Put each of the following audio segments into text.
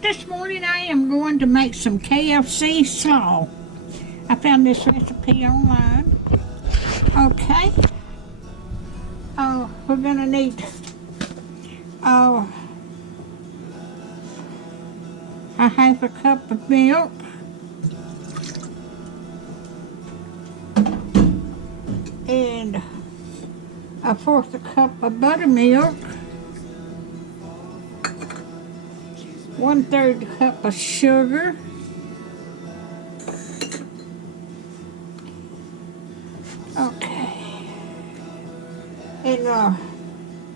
this morning I am going to make some KFC Slaw. I found this recipe online. Okay. We're gonna need a half a cup of milk, and a fourth a cup of buttermilk, 1/3 cup of sugar, okay, and a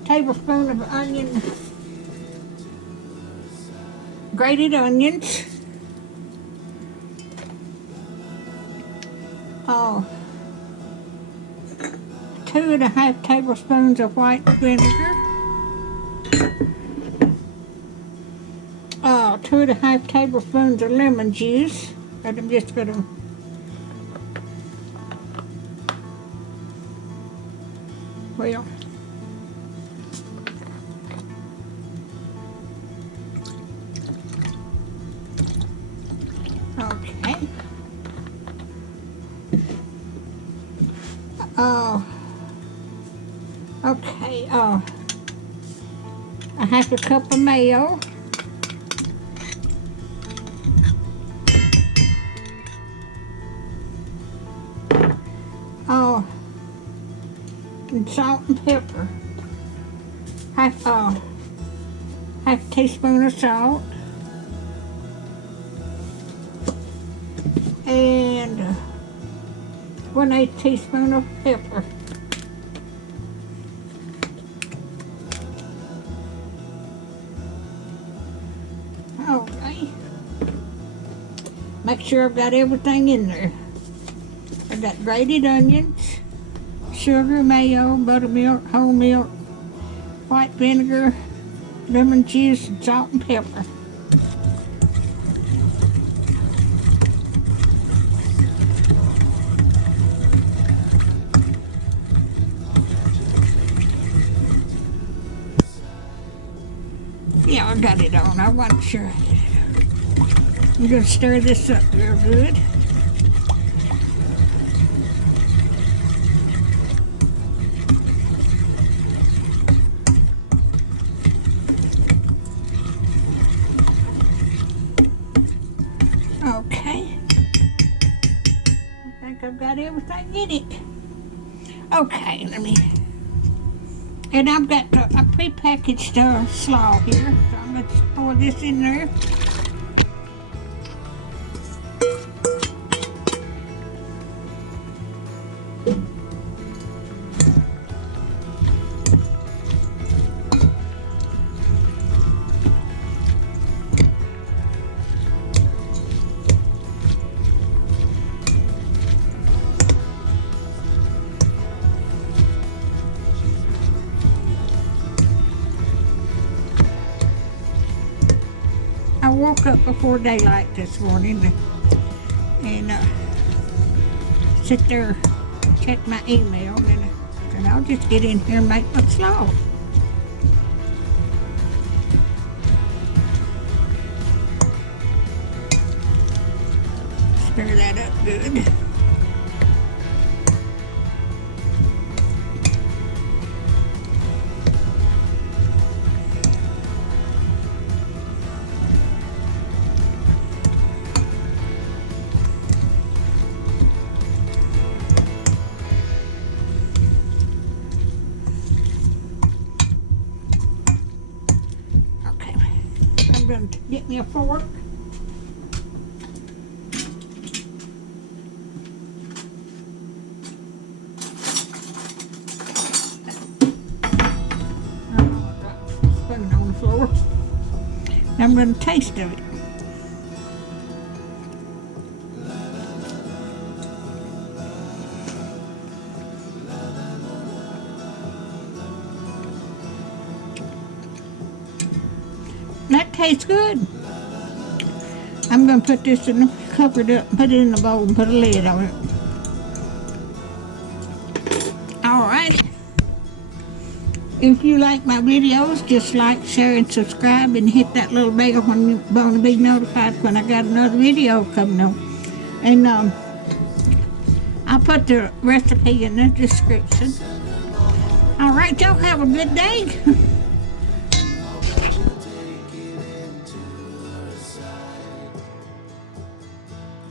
tablespoon of grated onions, 2.5 tablespoons of white vinegar, 2.5 tablespoons of lemon juice, and I'm just gonna okay. Okay, a half a cup of mayo, and salt and pepper, half teaspoon of salt, and 1/8 teaspoon of pepper. Okay. Make sure I've got everything in there. I've got grated onions, sugar, mayo, buttermilk, whole milk, white vinegar, lemon juice, and salt and pepper. Yeah, I got it on. I wasn't sure. I'm going to stir this up real good. Okay. I think I've got everything in it. Okay, and I've got a pre-packaged slaw here, so I'm going to pour this in there. I woke up before daylight this morning and sit there, check my email, and I'll just get in here and make my slaw. Stir that up good. I'm going to get me a fork. Spoon on the floor. I'm going to taste of it. That tastes good. I'm going to put this in, cover it up, put it in the bowl and put a lid on it. Alright. If you like my videos, just like, share, and subscribe, and hit that little bell when you want to be notified when I got another video coming on. And I'll put the recipe in the description. All right, y'all have a good day.